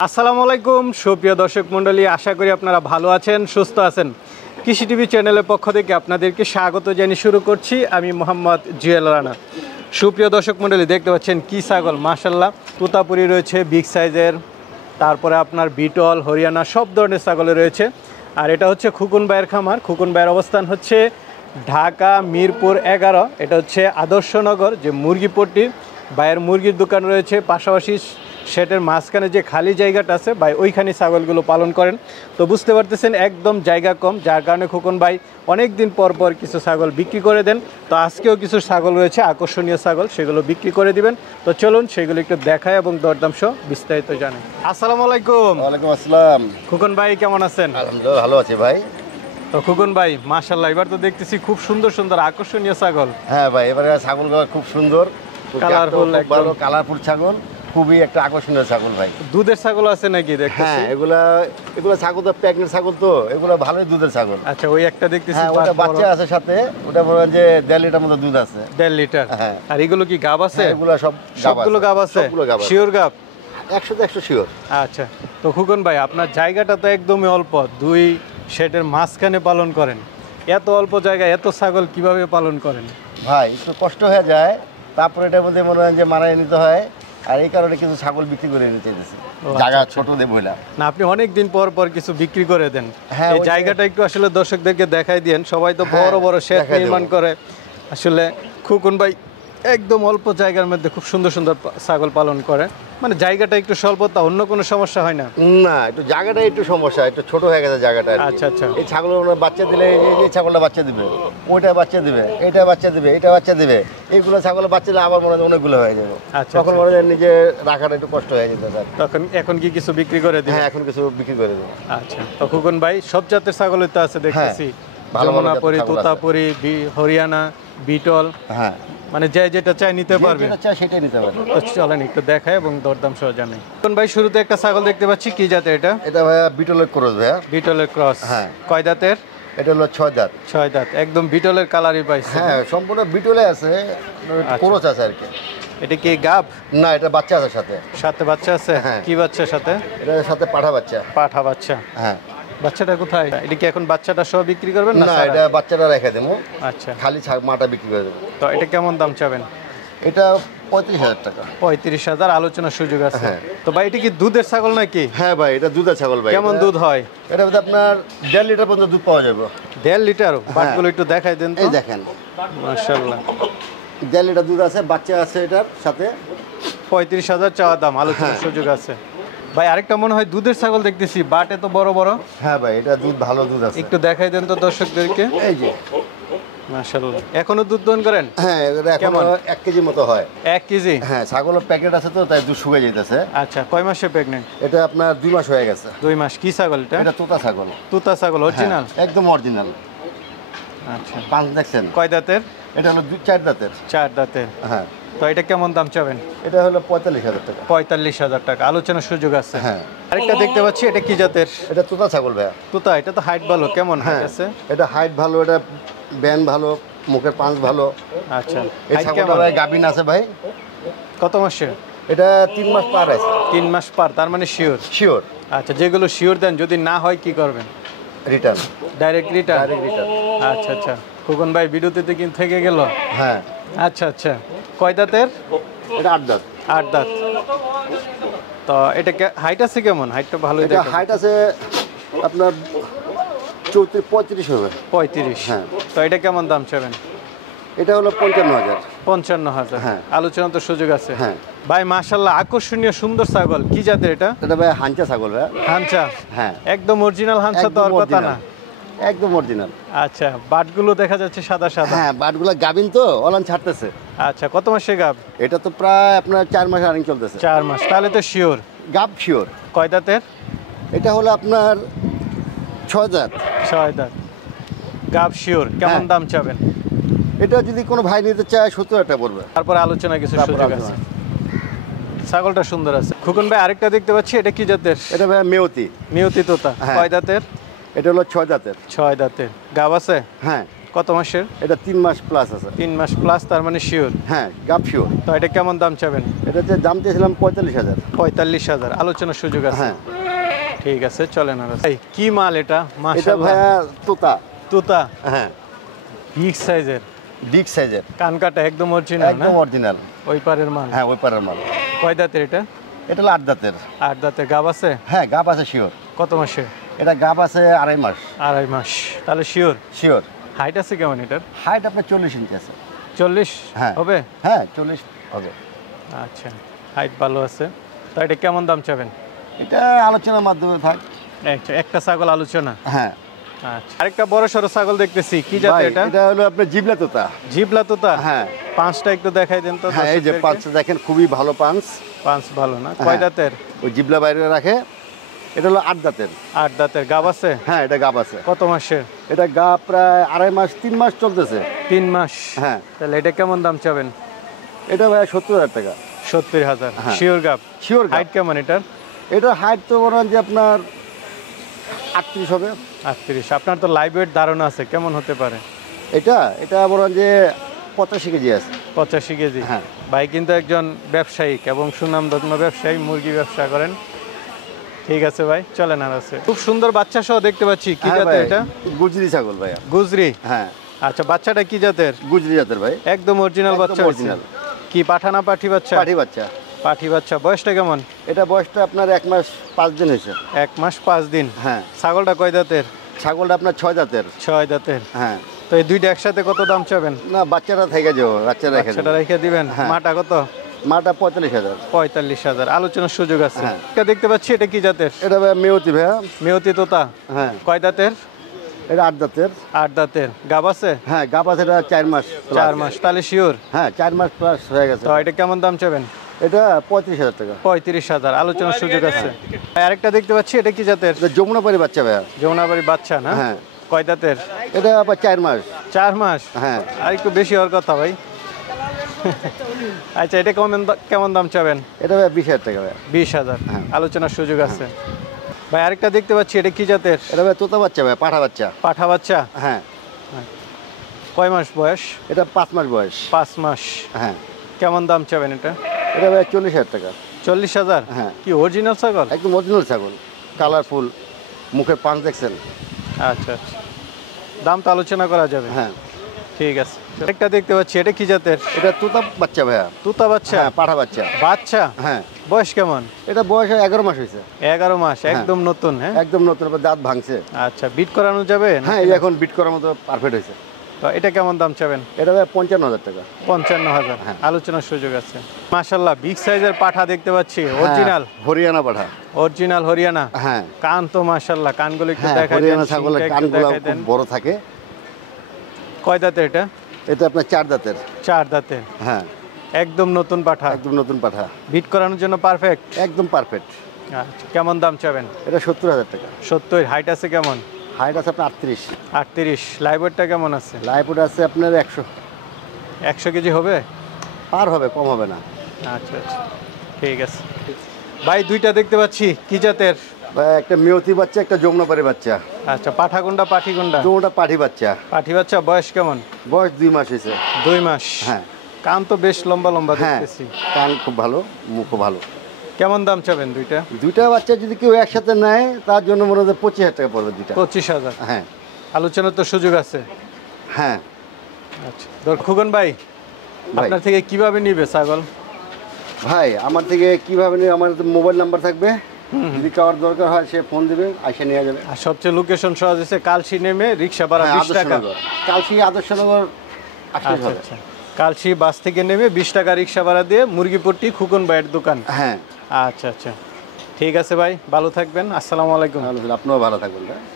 আসসালামু আলাইকুম সুপ্রিয় দর্শক মণ্ডলী, আশা করি আপনারা ভালো আছেন, সুস্থ আছেন। কৃষি টিভি চ্যানেলের পক্ষ থেকে আপনাদেরকে স্বাগত জানিয়ে শুরু করছি। আমি মোহাম্মদ জুয়েল রানা। সুপ্রিয় দর্শক মণ্ডলী, দেখতে পাচ্ছেন কি ছাগল, মাশাল্লাহ। তোতাপুরি রয়েছে বিগ সাইজের, তারপরে আপনার বিটল, হরিয়ানা সব ধরনের ছাগলে রয়েছে। আর এটা হচ্ছে খুকুন ভাইয়ের খামার। খুকুন ভাইয়ের অবস্থান হচ্ছে ঢাকা মিরপুর 11। এটা হচ্ছে আদর্শনগর যে মুরগিপট্টি। ভাইয়ের মুরগির দোকান রয়েছে, পাশাপাশি শেডের মাঝখানে যে খালি জায়গাটা আছে ভাই ওইখানে ছাগলগুলো পালন করেন। তো বুঝতে পারতেছেন একদম জায়গা কম, যার কারণে খোকন ভাই অনেক দিন পর পর কিছু ছাগল বিক্রি করে দেন। তো আজকেও কিছু ছাগল রয়েছে আকর্ষণীয় ছাগল, সেগুলো বিক্রি করে দিবেন। তো চলুন সেগুলো একটু দেখায় এবং দরদাম সহ বিস্তারিত জানেন। আসসালামু আলাইকুম। ওয়ালাইকুম আসসালাম। খোকন ভাই কেমন আছেন? আলহামদুলিল্লাহ ভালো আছি ভাই। তো খোকন ভাই মাশাআল্লাহ, এবার তো দেখতেছি খুব সুন্দর সুন্দর আকর্ষণীয় ছাগল। হ্যাঁ ভাই, এবারে ছাগলগুলো খুব সুন্দর, কালারফুল, ভালো কালারফুল ছাগল, খুবই একটা আকর্ষণীয় ছাগল ভাই। দুধের ছাগল আছে নাকি দেখতেছি? হ্যাঁ, এগুলা ছাগল তো প্রেগনেন্ট ছাগল, তো এগুলো ভালোই দুধের ছাগল। আচ্ছা, ওই একটা দেখতেছি, হ্যাঁ, ওটা বাচ্চা আছে সাথে, ওটা বলেন যে 1.5 লিটার মতো দুধ আছে। 1.5 লিটার। হ্যাঁ। আর এগুলো কি গাব আছে? এগুলো সবগুলো গাব আছে, শিওর গাব? 100% শিওর। আচ্ছা, তো খুকন ভাই আপনার জায়গাটা তো একদমই অল্প, 2 শেডের মাঝখানে পালন করেন। এত অল্প জায়গায় এত ছাগল কিভাবে পালন করেন? ভাই একটু কষ্ট হয়ে যায়, তারপরে এটার মধ্যে মনে হয় যে মানায় নিতে হয়, আর এই কারণে কিছু ছাগল বিক্রি করে নিতে চাইতেছি। জায়গা ছোট দেব বইলা না, আপনি অনেক দিন পর পর কিছু বিক্রি করে দেন। হ্যাঁ, এই জায়গাটা একটু আসলে দর্শকদেরকে দেখাই দেন। সবাই তো বড় বড় শেড নির্মাণ করে, আসলে খুকন ভাই একদম অল্প জায়গার মধ্যে খুব সুন্দর সুন্দর ছাগল পালন করে। মানে জায়গাটা একটু স্বল্পতা, অন্য কোনো সমস্যা হয় না? না, একটু জায়গাটা একটু সমস্যা, একটু ছোট হয়ে গেছে জায়গাটা। আচ্ছা আচ্ছা। এই ছাগলের বাচ্চা দিলে এই ছাগলটা বাচ্চা দিবে, ওইটা বাচ্চা দিবে, এইটা বাচ্চা দিবে, এটা বাচ্চা দিবে, এইগুলো ছাগলের বাচ্চা দিলে আবার মনে হয় অনেকগুলো হয়ে যাবে। আচ্ছা, তখন মনে হয় নিজে রাখাটা একটু কষ্ট হয়ে যেতে স্যার। তখন এখন কি কিছু বিক্রি করে দিবেন? হ্যাঁ, এখন কিছু বিক্রি করে দেবো। আচ্ছা, তো খুকন ভাই সব জাতের ছাগলই তো আছে দেখতেছি, ভালো ভালো যমুনাপুরি, ছাগল আছে। তোতাপুরি, হরিয়ানা, বিটল, হ্যাঁ, মানে যে যেটা চাই নিতে পারবে। যেটা চাই সেটাই নিতে পারবে। তো চলেন একটু দেখায় এবং দরদাম সহ জানাই। খুকন ভাই শুরুতে একটা ছাগল দেখতে পাচ্ছি, কি জাতের এটা? এটা ভাইয়া বিটলের ক্রস ভাইয়া। বিটলের ক্রস। হ্যাঁ। কয় দাঁতের? এটা হলো 6 দাঁত। 6 দাঁত, একদম বিটলের কালারই পাইছে। হ্যাঁ, সম্পূর্ণ বিটলে আছে, ক্রস আছে আর কি। এটা কি গাব? না, এটা বাচ্চা আছে সাথে। সাথে বাচ্চা আছে? হ্যাঁ। কি বাচ্চা সাথে? এটার সাথে পাঠা বাচ্চা। পাঠা বাচ্চা। হ্যাঁ। বাচ্চাটা কোথায়? এটা কি এখন বাচ্চাটা সহ বিক্রি করবেন না? না, এটা বাচ্চাটা রেখে দেবো। আচ্ছা, খালি মাটা বিক্রি করে দেবো। তো এটা কেমন দাম চাবেন? এটা 35,000 টাকা। 35,000, আলোচনার সুযোগ আছে। হ্যাঁ। তো ভাই এটা কি দুধের ছাগল নাকি? হ্যাঁ ভাই, এটা দুধের ছাগল ভাই। কেমন দুধ হয়? এটা মধ্যে আপনার 1.5 লিটার পর্যন্ত দুধ পাওয়া যাবে। 1.5 লিটার? বাটগুলো একটু দেখাই দেন তো। এই দেখেন, মাশাআল্লাহ, 1.5 লিটার দুধ আছে, বাচ্চা আছে এটার সাথে। 35,000 চাওয়া দাম, আলোচনার সুযোগ আছে। ভাই আরেকটা মনে হয় দুধের ছাগল দেখতেছি, বাট এত বড় বড়। হ্যাঁ ভাই, এটা দুধ ভালো দুধ আছে। একটু দেখাই দেন তো দর্শকদেরকে। এই যে মাশাআল্লাহ, এখনো দুধ দহন করেন? হ্যাঁ, এটা এখন কেমন? 1 কেজি মতো হয়। 1 কেজি? হ্যাঁ, ছাগলের প্যাকেট আছে তো, তাই দুধ শুকিয়ে যেতেছে। আচ্ছা, কয় মাসে প্রেগনেন্ট? এটা আপনার 2 মাস হয়ে গেছে। 2 মাস। কি ছাগল এটা? এটা তোতা ছাগল। তুতা ছাগল অরিজিনাল? হ্যাঁ, একদম অরিজিনাল। আচ্ছা, পাঁচ দেখছেন? কয় দাঁতের? এটা হলো 4 দাঁতের। 4 দাঁতের। হ্যাঁ, তো এটা কেমন দাম চাবেন? এটা হলো 45,000 টাকা। 45,000 টাকা, আলোচনার সুযোগ আছে। হ্যাঁ। আরেকটা দেখতে পাচ্ছি, এটা কি জাতের? এটা তোতা ছাগল ভাইয়া। তুতা, এটা তো হাইট ভালো, কেমন হাইট হ্যাঁ, আছে? এটা হাইট ভালো, এটা ব্যান ভালো, মুখের পাঁচ ভালো। আচ্ছা, এই হাইট ছাগলটা কেমন? ভাই গাবিন আছে ভাই। কত মাসে? এটা 3 মাস পার আছে। 3 মাস পার, তার মানে শিওর? শিওর। আচ্ছা, যেগুলো শিওর দেন, যদি না হয় কি করবেন? Return. Direct return? Direct return. আচ্ছা আচ্ছা, খোকন ভাই বিরতিতে কিন্তু থেকে গেল। হ্যাঁ। আচ্ছা আচ্ছা, কয় দাঁতের? এটা 8 দাঁত। 8 দাঁত। তো এটা হাইট আছে কেমন? হাইটটা ভালোই এটা দেখেন। হাইট আছে আপনার 35 হবে। 35? হ্যাঁ। তো এটা কেমন দাম চাবেন? এটা হলো 55,000। 55,000? হ্যাঁ। আলোচনা তো সুযোগ আছে। হ্যাঁ। ভাই মাশাআল্লাহ, আকর্ষণীয় সুন্দর ছাগল, কি জাতের এটা? এটা ভাই হাঞ্চা ছাগল ভাই। হানচা? হ্যাঁ, একদম অরিজিনাল হানসা তো আর কথা না? একদম অরিজিনাল। আচ্ছা, বাটগুলো দেখা যাচ্ছে সাদা সাদা। হ্যাঁ, বাটগুলো গাবিন তো, অলান ছাড়তেছে। আচ্ছা, কত মাসে গাব? এটা তো প্রায় আপনার 4 মাস রানিং চলতেছে। 4 মাস, তাহলে তো শিওর। গাব শিওর। কয় দাঁতের? এটা হলো আপনার 6 দাঁত। 6 দাঁত, গাব শিওর। কেমন হ্যাঁ। দাম চাবেন? এটা যদি কোনো ভাই নিতে চায় 70,000 টাকা পড়বে। তারপর আলোচনা কিছু তারপর সুযোগ আলোচনা। আছে। ছাগলটা সুন্দর আছে। খুকন ভাই আরেকটা দেখতে পাচ্ছি, এটা কি জাতের? এটা ভাই মেয়তি। মিয়তি তোতা। হ্যাঁ। কয় দাঁতের? এটা হলো 6 দাঁতের। 6 দাঁতের। গাব আছে? হ্যাঁ। কত মাসের? এটা 3 মাস প্লাস আছে। 3 মাস প্লাস, তার মানে শিওর। হ্যাঁ, গাব শিওর। তো এটা কেমন দাম চাবেন? এটা যে দাম চেয়েছিলাম 45,000। 45,000, আলোচনার সুযোগ আছে। হ্যাঁ, ঠিক আছে, চলেন। আর ভাই কি মাল এটা? এটা মাশাআল্লাহ, ভাইয়া তোতা। তুতা, হ্যাঁ, বিগ সাইজের, বিগ সাইজের, কান কাটা একদম অরিজিনাল না? একদম অরিজিনাল। ওই পারের মাল। হ্যাঁ, ওই পারের মাল। কয় দাঁতের এটা? এটা হলো 8 দাঁতের। 8 দাঁতের। গাব আছে? হ্যাঁ, গাব আছে শিওর। কত মাসে? এটা গাব আছে 2.5 মাস। 2.5 মাস, তাহলে শিওর। শিওর। হাইট আছে কেমন এটার? হাইট আপনার 40 ইঞ্চি আছে। 40 হ্যাঁ হবে? হ্যাঁ, 40 হবে। আচ্ছা, হাইট ভালো আছে। তো এটা কেমন দাম চাবেন? এটা আলোচনার মাধ্যমে থাক। একটা ছাগল আলোচনা। হ্যাঁ, আচ্ছা, আরেকটা বড় সড়ো ছাগল দেখতেছি, কি জাত ভাই, এটা? এটা হলো আপনার জিবলা তোতা। জিবলা তোতা? হ্যাঁ। পাঁচটা একটু দেখাই দেন তো। হ্যাঁ, এই যে দর্শকদেরকে। পাঁচ দেখেন, খুবই ভালো পাঁচ। পাঁচ ভালো না? কয় হ্যাঁ। দাঁতের? ওই জিবলা বাইরে রাখে। এটা হলো 8 দাঁতের। 8 দাঁতের। গাব আছে? হ্যাঁ, এটা গাব আছে। কত মাসের? এটা গাব প্রায় 2.5 মাস, 3 মাস চলতেছে। 3 মাস। হ্যাঁ, তাহলে এটা কেমন দাম চাবেন? এটা ভাই 70,000 টাকা। 70,000। হ্যাঁ। শিওর গাব? শিওর। হাইট কেমন এটার? এটা হাইট তো বলেন যে আপনার 38 হবে। 38। আপনার তো লাইভ ওয়েট ধারণা আছে, কেমন হতে পারে? এটা বলেন যে 85 কেজি আছে। 85 কেজি। হ্যাঁ। ভাই কিন্তু একজন ব্যবসায়িক এবং সুনামধন্য ব্যবসায়ী, মুরগি ব্যবসা করেন। ঠিক আছে ভাই, চলেন। আর আছে খুব সুন্দর বাচ্চা সহ দেখতে পাচ্ছি, কি হ্যাঁ জাতের ভাই, এটা? গুজরি ছাগল ভাইয়া। গুজরি? হ্যাঁ। আচ্ছা, বাচ্চাটা কি জাতের? গুজরি জাতের ভাই। একদম অরিজিনাল একদম বাচ্চা? original। কি পাঠা না পাঠি বাচ্চা? পাঠি বাচ্চা। পাঠি বাচ্চা। বয়সটা কেমন? এটা বয়সটা আপনার 1 মাস 5 দিন হয়েছে। 1 মাস 5 দিন। হ্যাঁ। ছাগলটা কয় দাঁতের? ছাগলটা আপনার 6 দাঁতের। 6 দাঁতের। হ্যাঁ। তো এই দুইটা একসাথে কত দাম চাবেন? না, বাচ্চাটা থেকে যাও, বাচ্চা রেখে বাচ্চাটা দেবো। রেখে দিবেন। হ্যাঁ। মাটা কত? মাটা 45,000। 45,000, আলোচনার সুযোগ আছে। হ্যাঁ। এটা দেখতে পাচ্ছি, এটা কি জাতের? এটা ভাই মেয়তি ভাইয়া। মেয়তি তোতা? হ্যাঁ। কয় দাঁতের? এটা 8 দাঁতের। 8 দাঁতের। গাব আছে? হ্যাঁ, গাব আছে। এটা 4 মাস plus। 4 মাস, তাহলে শিওর? হ্যাঁ, 4 মাস প্লাস হয়ে গেছে। তো এটা কেমন দাম চাবেন? এটা 35,000 টাকা। 35,000, আলোচনার সুযোগ আছে। আরেকটা দেখতে পাচ্ছি, এটা কি জাতের? এটা যমুনাপাড়ি বাচ্চা ভাইয়া। যমুনাবাড়ি বাচ্চা না? হ্যাঁ। কয় দাঁতের? এটা আবার 4 মাস। 4 মাস? হ্যাঁ। আর একটু বেশি হওয়ার কথা ভাই। আচ্ছা, এটা কেমন দাম চাবেন? এটা ভাই 20,000 টাকা ভাইয়া। 20,000, হ্যাঁ। আলোচনার সুযোগ আছে। ভাই আরেকটা দেখতে পাচ্ছি, এটা কি জাতের? এটা ভাই তোতা বাচ্চা ভাই, পাঠা বাচ্চা। পাঠা বাচ্চা? হ্যাঁ। কয় মাস বয়স? এটা 5 মাস বয়স। 5 মাস। হ্যাঁ। কেমন দাম চাবেন এটা? এটা ভাই 40,000 টাকা। 40,000? হ্যাঁ। কি অরিজিনাল ছাগল? একদম অরিজিনাল ছাগল, কালারফুল, মুখের পাঁচ দেখছেন। আচ্ছা আচ্ছা, দাম তো আলোচনা করা যাবে। হ্যাঁ। ঠিক আছে। একটা দেখতে পাচ্ছি, এটা কি জাতের? এটা তোতা বাচ্চা ভাইয়া। তুতা বাচ্চা? হ্যাঁ, পাঠা বাচ্চা। বাচ্চা? হ্যাঁ। বয়স কেমন? এটা বয়স 11 মাস হয়েছে। 11 মাস, হ্যাঁ। একদম নতুন। হ্যাঁ, একদম নতুন, আবার দাঁত ভাঙছে। আচ্ছা, বিট করানো যাবে? হ্যাঁ, এই এখন বিট করার মতো পারফেক্ট হয়েছে। তো এটা কেমন দাম চাবেন? এটা ভাই 55,000 টাকা। 55,000, হ্যাঁ। আলোচনার সুযোগ আছে। মাশাআল্লাহ, বিগ সাইজের পাঠা দেখতে পাচ্ছি, অরিজিনাল? হ্যাঁ, হরিয়ানা পাঠা। অরিজিনাল হরিয়ানা? হ্যাঁ। কান তো মাশাআল্লাহ, কানগুলো একটু হ্যাঁ, দেখাই দেন। হরিয়ানা ছাগলের শিংটা একটু কানগুলো দেখাই দেন। খুব বড় থাকে। কয় দাঁতের এটা? এটা আপনার 4 দাঁতের। 4 দাঁতের। হ্যাঁ, একদম নতুন পাঠা? একদম নতুন পাঠা। বিট করানোর জন্য পারফেক্ট? একদম পারফেক্ট। আচ্ছা, কেমন দাম চাবেন? এটা 70,000 টাকা। 70। হাইট আছে কেমন? হাইট আছে আপনার 38। 38। লাইভ ওয়েটটা কেমন আছে? লাইফুড আছে আপনার 100। 100 কেজি হবে? পার হবে, কম হবে না। আচ্ছা আচ্ছা, ঠিক আছে। ভাই দুইটা দেখতে পাচ্ছি, কি জাতের? ভাই একটা মেয়তি বাচ্চা, একটা যমুনাপাড়ি বাচ্চা। আচ্ছা, পাঠা কোনটা পাঠি কোনটা? দুটোটা পাঠি বাচ্চা। পাঠি বাচ্চা। বয়স কেমন? বয়স 2 মাস হয়েছে। 2 মাস। হ্যাঁ। কান তো বেশ লম্বা লম্বা হ্যাঁ, দেখতেছি। কান খুব ভালো, মুখও ভালো। কেমন দাম চাবেন দুইটা? দুইটা বাচ্চা যদি কেউ একসাথে নেয়, তার জন্য মনে হয় 25,000 টাকা পড়বে দুইটা। 25,000, হ্যাঁ। আলোচনার তো সুযোগ আছে। হ্যাঁ আচ্ছা, খুগন ভাই, ভাই। আপনার থেকে কিভাবে নিবে ছাগল? ভাই, আমার থেকে কিভাবে নিয়ে, আমার মোবাইল নাম্বার থাকবে, যদি কারোর দরকার হয় সে ফোন দিবে, আইসা নিয়ে যাবে। আর সবচেয়ে লোকেশন সহজ হচ্ছে কালশি নেমে রিক্সা ভাড়া হ্যাঁ, 20 টাকা। আদর্শনগর। কালসি আদর্শনগর আসলে আচ্ছা হবে। আচ্ছা, কালশি বাস থেকে নেমে 20 টাকা রিক্সা ভাড়া দিয়ে মুরগিপট্টি খুকন ভাইয়ের দোকান। হ্যাঁ। আচ্ছা আচ্ছা, ঠিক আছে ভাই, ভালো থাকবেন। আসসালামু আলাইকুম। আপনারাও ভালো থাকবেন।